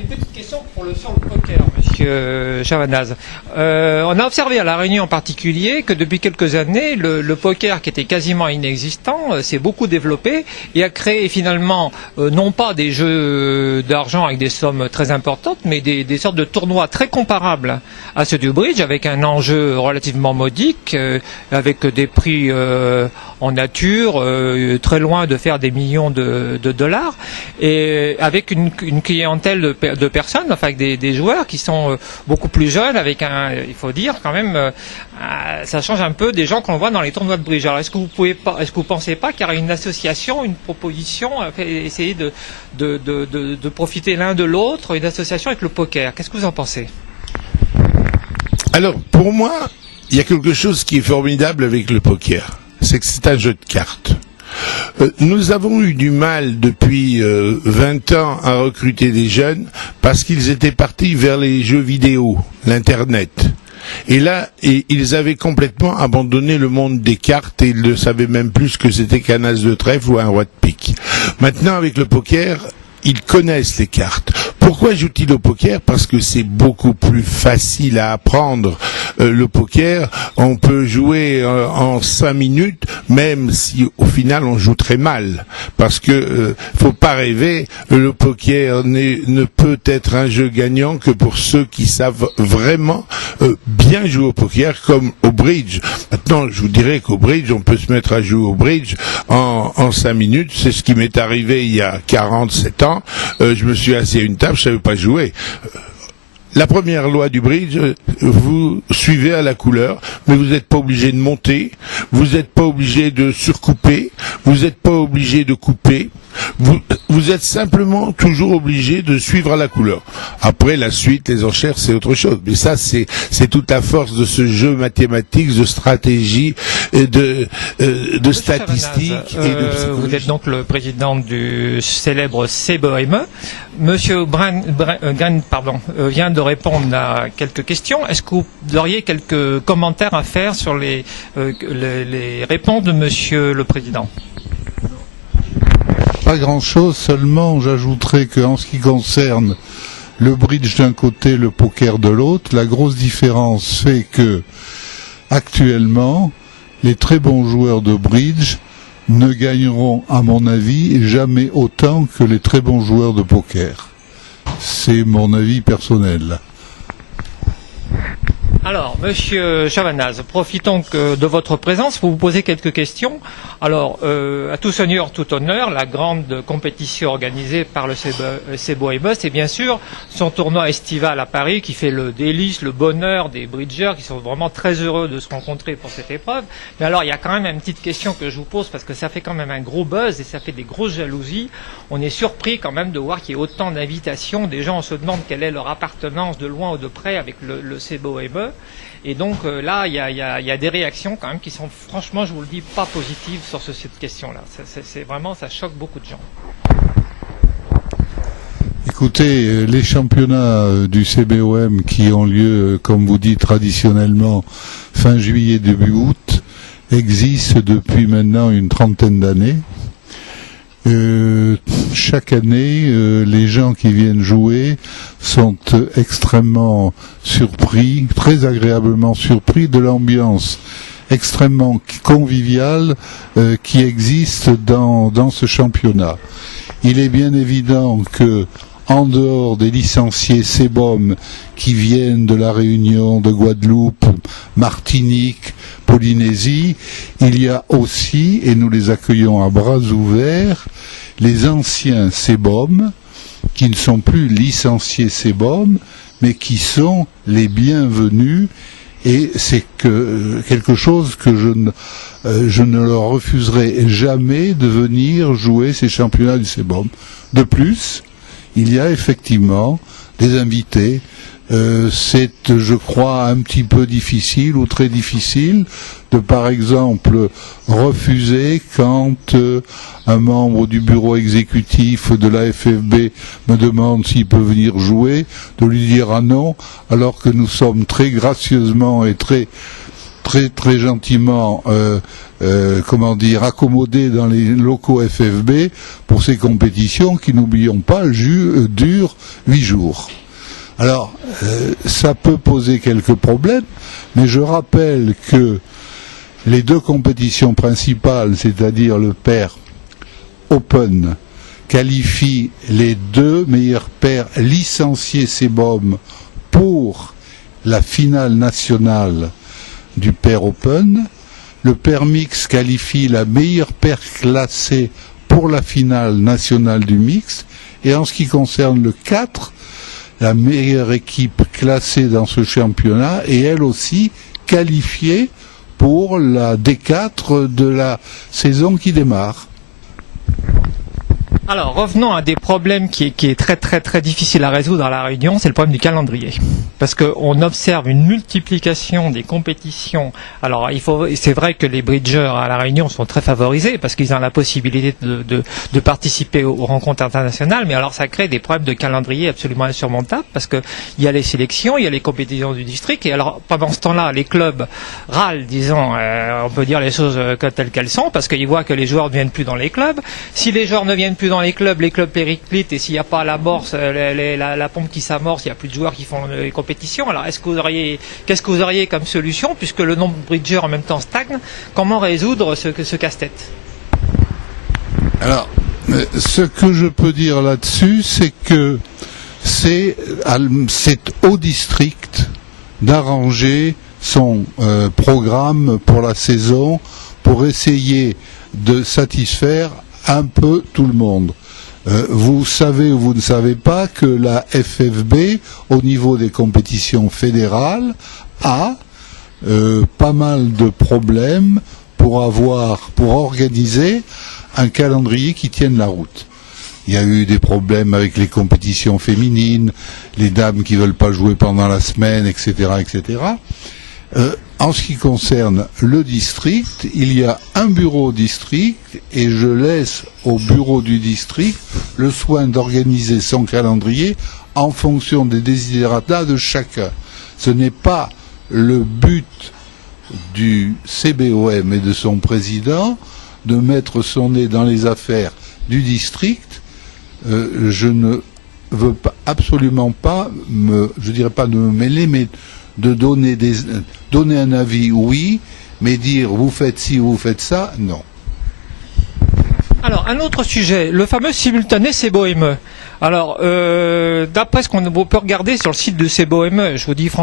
Une petite question sur le poker, monsieur Chavanaz. On a observé à La Réunion en particulier que depuis quelques années, le poker qui était quasiment inexistant s'est beaucoup développé et a créé finalement non pas des jeux d'argent avec des sommes très importantes, mais des sortes de tournois très comparables à ceux du bridge, avec un enjeu relativement modique, avec des prix en nature, très loin de faire des millions de dollars, et avec une clientèle de personnes, enfin avec des joueurs qui sont beaucoup plus jeunes, avec il faut dire quand même, ça change un peu des gens qu'on voit dans les tournois de bridge. Alors est-ce que vous pensez pas qu'il y aurait une association, une proposition, essayer de profiter l'un de l'autre, une association avec le poker? Qu'est-ce que vous en pensez? Alors, pour moi, il y a quelque chose qui est formidable avec le poker. C'est que c'est un jeu de cartes. Nous avons eu du mal depuis 20 ans à recruter des jeunes parce qu'ils étaient partis vers les jeux vidéo, l'Internet. Et là, ils avaient complètement abandonné le monde des cartes et ils ne savaient même plus ce que c'était qu'un as de trèfle ou un roi de pique. Maintenant, avec le poker, ils connaissent les cartes. Pourquoi joue-t-il au poker? Parce que c'est beaucoup plus facile à apprendre. Le poker, on peut jouer en 5 minutes, même si au final on joue très mal. Parce que faut pas rêver, le poker ne peut être un jeu gagnant que pour ceux qui savent vraiment bien jouer au poker, comme au bridge. Maintenant, je vous dirais qu'au bridge, on peut se mettre à jouer au bridge en 5 minutes. C'est ce qui m'est arrivé il y a 47 ans. Je me suis assis à une table, je savais pas jouer. La première loi du bridge, vous suivez à la couleur, mais vous n'êtes pas obligé de monter, vous n'êtes pas obligé de surcouper, vous n'êtes pas obligé de couper, vous êtes simplement toujours obligé de suivre à la couleur. Après, la suite, les enchères, c'est autre chose. Mais ça, c'est toute la force de ce jeu mathématique, de stratégie, et de statistiques. Vous êtes donc le président du célèbre CBOME. Monsieur Gren vient de répondre à quelques questions. Est-ce que vous auriez quelques commentaires à faire sur les réponses de Monsieur le Président? Pas grand-chose, seulement j'ajouterais qu'en ce qui concerne le bridge d'un côté, le poker de l'autre, la grosse différence fait que actuellement, les très bons joueurs de bridge ne gagneront, à mon avis, jamais autant que les très bons joueurs de poker. C'est mon avis personnel. Alors, Monsieur Chavanaz, profitons de votre présence pour vous poser quelques questions. Alors, à tout seigneur, tout honneur, la grande compétition organisée par le CBOME, c'est bien sûr son tournoi estival à Paris qui fait le délice, le bonheur des bridgers qui sont vraiment très heureux de se rencontrer pour cette épreuve. Mais alors, il y a quand même une petite question que je vous pose parce que ça fait quand même un gros buzz et ça fait des grosses jalousies. On est surpris quand même de voir qu'il y ait autant d'invitations. Des gens, on se demande quelle est leur appartenance de loin ou de près avec le CBOME. Et donc là, il y a des réactions quand même qui sont, franchement, je vous le dis, pas positives sur cette question-là. C'est vraiment, ça choque beaucoup de gens. Écoutez, les championnats du CBOM qui ont lieu, comme vous dites, traditionnellement fin juillet, début août, existent depuis maintenant une trentaine d'années. Chaque année, les gens qui viennent jouer sont extrêmement surpris, très agréablement surpris de l'ambiance extrêmement conviviale qui existe dans ce championnat. Il est bien évident que, en dehors des licenciés CBOM qui viennent de la Réunion, de Guadeloupe, Martinique, Polynésie, il y a aussi, et nous les accueillons à bras ouverts, les anciens CBOM, qui ne sont plus licenciés CBOM, mais qui sont les bienvenus, et c'est quelque chose que je ne leur refuserai jamais de venir jouer ces championnats du CBOM. De plus, il y a effectivement des invités. C'est, je crois, un petit peu difficile ou très difficile de, par exemple, refuser quand un membre du bureau exécutif de la FFB me demande s'il peut venir jouer, de lui dire ah non, alors que nous sommes très gracieusement et très très gentiment accommodé dans les locaux FFB pour ces compétitions qui, n'oublions pas, durent 8 jours. Alors, ça peut poser quelques problèmes, mais je rappelle que les 2 compétitions principales, c'est-à-dire le pair Open, qualifient les 2 meilleurs pairs licenciés CBOM pour la finale nationale du pair Open. Le pair mix qualifie la meilleure paire classée pour la finale nationale du mix. Et en ce qui concerne le 4, la meilleure équipe classée dans ce championnat est elle aussi qualifiée pour la D4 de la saison qui démarre. Alors revenons à des problèmes qui est très difficile à résoudre à La Réunion, c'est le problème du calendrier. Parce qu'on observe une multiplication des compétitions. Alors c'est vrai que les bridgers à La Réunion sont très favorisés parce qu'ils ont la possibilité de participer aux rencontres internationales, mais alors ça crée des problèmes de calendrier absolument insurmontables parce que il y a les sélections, il y a les compétitions du district, et alors pendant ce temps-là, les clubs râlent, disons, on peut dire les choses telles qu'elles sont, parce qu'ils voient que les joueurs ne viennent plus dans les clubs. Si les joueurs ne viennent plus dans les clubs périclitent, et s'il n'y a pas l'amorce, la pompe qui s'amorce, il n'y a plus de joueurs qui font les compétitions. Alors qu'est-ce que vous auriez comme solution, puisque le nombre de bridgers en même temps stagne? Comment résoudre ce casse-tête? Alors, ce que je peux dire là-dessus, c'est que c'est au district d'arranger son programme pour la saison pour essayer de satisfaire un peu tout le monde. Vous savez ou vous ne savez pas que la FFB, au niveau des compétitions fédérales, a pas mal de problèmes pour organiser un calendrier qui tienne la route. Il y a eu des problèmes avec les compétitions féminines, les dames qui veulent pas jouer pendant la semaine, etc., etc. En ce qui concerne le district, il y a un bureau district et je laisse au bureau du district le soin d'organiser son calendrier en fonction des desiderata de chacun. Ce n'est pas le but du CBOM et de son président de mettre son nez dans les affaires du district. Je ne veux absolument pas je dirais pas de me mêler, mais de donner un avis, oui, mais dire vous faites ci, vous faites ça, non. Alors, un autre sujet, le fameux simultané CBOM. Alors, d'après ce qu'on peut regarder sur le site de CBOM, je vous dis franchement,